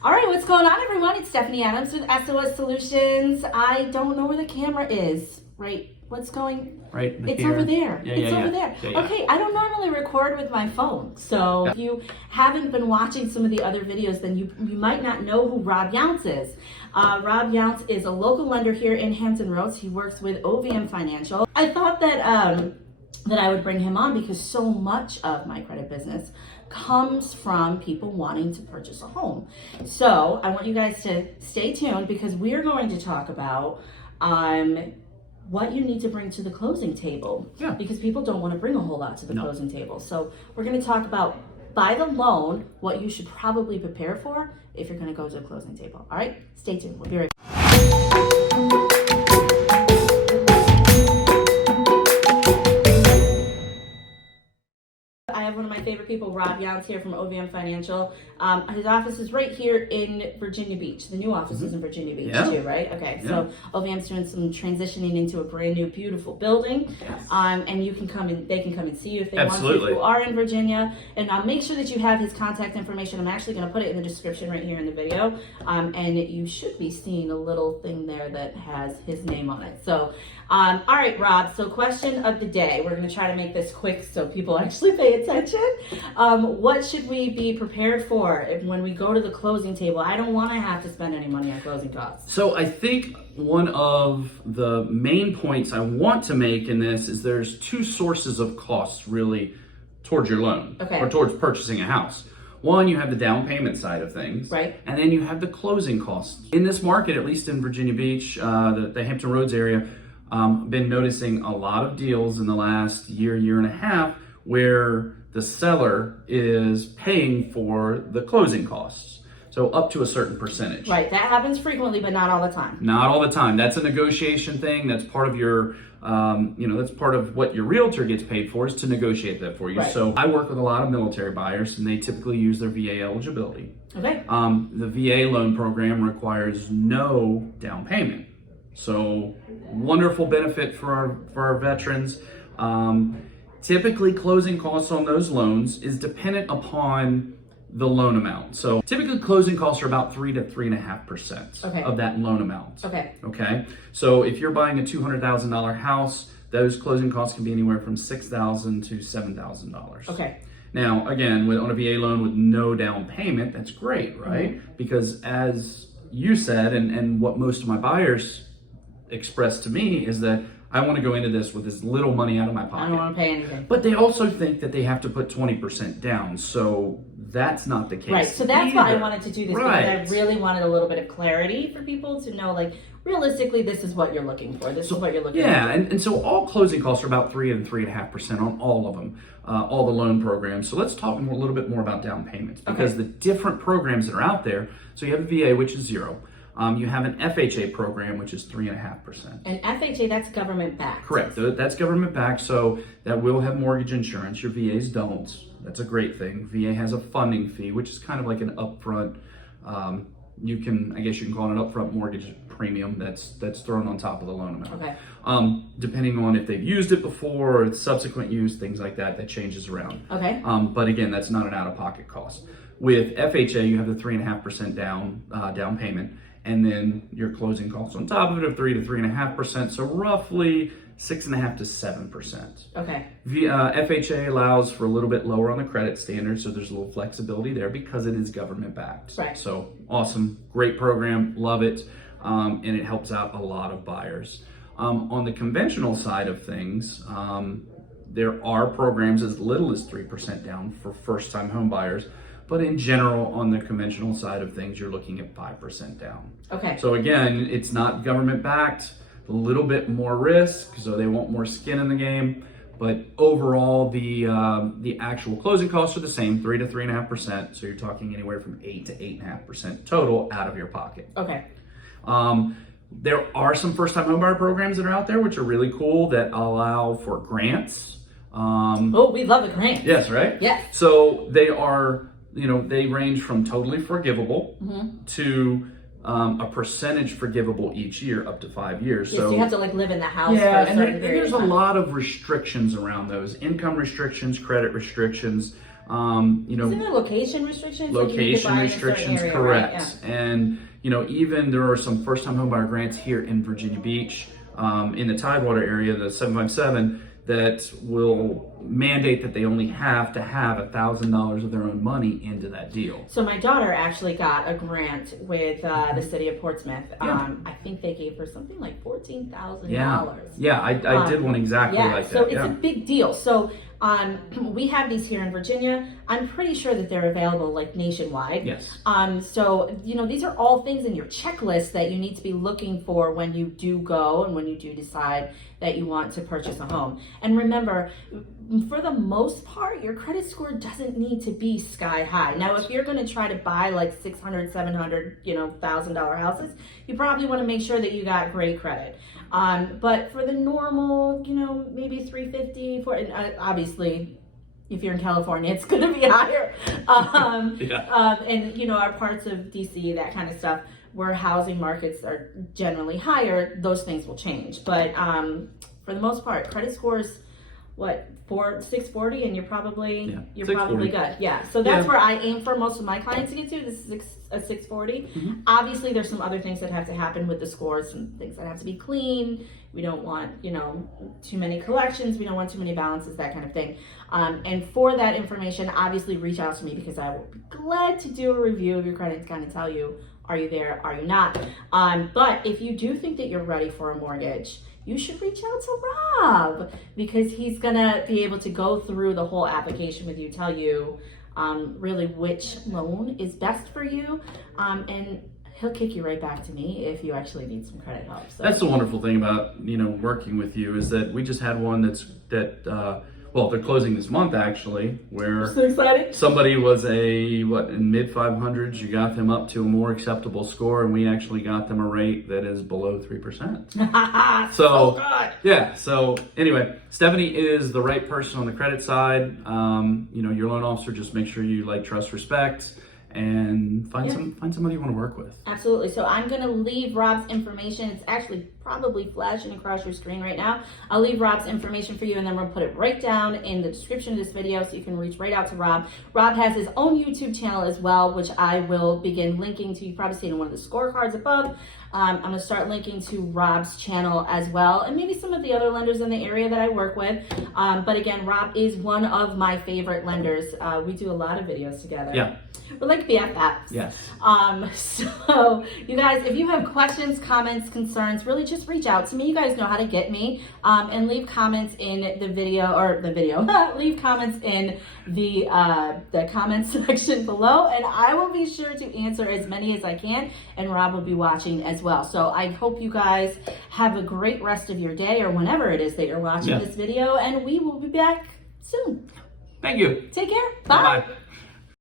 All right, what's going on, everyone? It's Stephanie Adams with SOS Solutions. I don't know where the camera is. Right? What's going? Right. It's over there. Yeah, Over there. Yeah. Okay, I don't normally record with my phone, so if you haven't been watching some of the other videos, then you might not know who Rob Younce is. Rob Younce is a local lender here in Hampton Roads. He works with OVM Financial. I thought that I would bring him on because so much of my credit business comes from people wanting to purchase a home. So I want you guys to stay tuned because we're going to talk about what you need to bring to the closing table. Yeah. Because people don't want to bring a whole lot to the closing table. So we're going to talk about, by the loan, what you should probably prepare for if you're going to go to the closing table. All right, stay tuned. We'll be right back. I have one of my favorite people, Rob Younce, here from OVM Financial. His office is right here in Virginia Beach. The new office is in Virginia Beach too, right? Okay, so OVM's doing some transitioning into a brand new, beautiful building. Yes. And you can come in, they can come and see you if they want to, if you are in Virginia. And make sure that you have his contact information. I'm actually going to put it in the description right here in the video. And you should be seeing a little thing there that has his name on it. So, all right, Rob, so question of the day. We're going to try to make this quick so people actually pay attention. What should we be prepared for when we go to the closing table? I don't want to have to spend any money on closing costs. So I think one of the main points I want to make in this is there's two sources of costs really towards your loan or towards purchasing a house. One, you have the down payment side of things, right? And then you have the closing costs. In this market, at least in Virginia Beach, the Hampton Roads area, been noticing a lot of deals in the last year and a half where the seller is paying for the closing costs. So up to a certain percentage. Right, that happens frequently, but not all the time. Not all the time. That's a negotiation thing. That's part of your, that's part of what your realtor gets paid for is to negotiate that for you. Right. So I work with a lot of military buyers and they typically use their VA eligibility. Okay. The VA loan program requires no down payment. So wonderful benefit for our veterans. Typically, closing costs on those loans is dependent upon the loan amount. So typically, closing costs are about 3 to 3.5% of that loan amount. Okay. So if you're buying a $200,000 house, those closing costs can be anywhere from $6,000 to $7,000. Okay. Now, again, on a VA loan with no down payment, that's great, right? Mm-hmm. Because as you said, and what most of my buyers expressed to me is that I want to go into this with as little money out of my pocket. I don't want to pay anything. But they also think that they have to put 20% down. So that's not the case. Right. So that's why I wanted to do this right. because I really wanted a little bit of clarity for people to know, like, realistically, this is what you're looking for. This is what you're looking for. Yeah, and so all closing costs are about 3 and 3.5% on all of them, all the loan programs. So let's talk a little bit more about down payments because the different programs that are out there. So you have a VA, which is 0. You have an FHA program, which is 3.5%. And FHA, that's government backed. Correct. That's government backed, so that will have mortgage insurance. Your VAs don't. That's a great thing. VA has a funding fee, which is kind of like an upfront. I guess you can call it an upfront mortgage premium that's thrown on top of the loan amount. Okay. Depending on if they've used it before or subsequent use, things like that, that changes around. Okay. But again, that's not an out-of-pocket cost. With FHA, you have the 3.5% down payment. And then your closing costs on top of it of 3 to 3.5%, so roughly 6.5 to 7%. Okay. FHA allows for a little bit lower on the credit standard, so there's a little flexibility there because it is government backed. Right. So awesome, great program, love it, and it helps out a lot of buyers. On the conventional side of things, there are programs as little as 3% down for first-time home buyers. But in general, on the conventional side of things, you're looking at 5% down. Okay. So again, it's not government backed, a little bit more risk, so they want more skin in the game. But overall, the actual closing costs are the same, 3 to 3.5%. So you're talking anywhere from 8 to 8.5% total out of your pocket. Okay. There are some first-time homebuyer programs that are out there, which are really cool that allow for grants. We love a grant. Yes, right? Yes. So they are. They range from totally forgivable to a percentage forgivable each year up to 5 years. So you have to live in the house. Yeah, for a certain period there's of time. a lot of restrictions around those. Income restrictions, credit restrictions. Isn't there location restrictions? Like you need to Location buy in a certain restrictions, area, correct. right? Yeah. And, even there are some first-time homebuyer grants here in Virginia Beach, in the Tidewater area, the 757, that will mandate that they only have to have $1,000 of their own money into that deal. So my daughter actually got a grant with the city of Portsmouth. Yeah. I think they gave her something like $14,000. Yeah, I did one exactly like that. So it's a big deal. So we have these here in Virginia. I'm pretty sure that they're available like nationwide. Yes. So these are all things in your checklist that you need to be looking for when you do go and when you do decide that you want to purchase a home. And remember, for the most part, your credit score doesn't need to be sky high. Now, if you're going to try to buy like $600, $700, $1,000 houses, you probably want to make sure that you got great credit. But for the normal, maybe 350 and obviously, if you're in California, it's going to be higher. And our parts of DC, that kind of stuff, where housing markets are generally higher, those things will change. But for the most part, credit scores, 640, and you're probably good. Yeah. So that's where I aim for most of my clients to get to. This is a 640. Mm-hmm. Obviously, there's some other things that have to happen with the scores, some things that have to be clean. We don't want, too many collections. We don't want too many balances, that kind of thing. And for that information, obviously reach out to me, because I will be glad to do a review of your credit to kind of tell you, are you there, are you not? But if you do think that you're ready for a mortgage, you should reach out to Rob, because he's gonna be able to go through the whole application with you, tell you really which loan is best for you, and he'll kick you right back to me if you actually need some credit help. So that's the wonderful thing about working with you, is that we just had one they're closing this month actually, where so exciting. Somebody was in mid 500s, you got them up to a more acceptable score, and we actually got them a rate that is below 3%. So good. Yeah, so anyway, Stephanie is the right person on the credit side. Your loan officer, just make sure you trust, respect, and find somebody you want to work with. Absolutely. So I'm going to leave Rob's information. It's actually probably flashing across your screen right now. I'll leave Rob's information for you, and then we'll put it right down in the description of this video so you can reach right out to Rob. Rob has his own YouTube channel as well, which I will begin linking to. You've probably seen in one of the scorecards above. I'm going to start linking to Rob's channel as well, and maybe some of the other lenders in the area that I work with. But again, Rob is one of my favorite lenders. We do a lot of videos together. Yeah. We're like BFFs. Yes. So you guys, if you have questions, comments, concerns, really just reach out to me. You guys know how to get me. And leave comments in the video, leave comments in the comment section below, and I will be sure to answer as many as I can, and Rob will be watching as well. So I hope you guys have a great rest of your day, or whenever it is that you're watching this video, and we will be back soon. Thank you. Take care. Bye. Bye.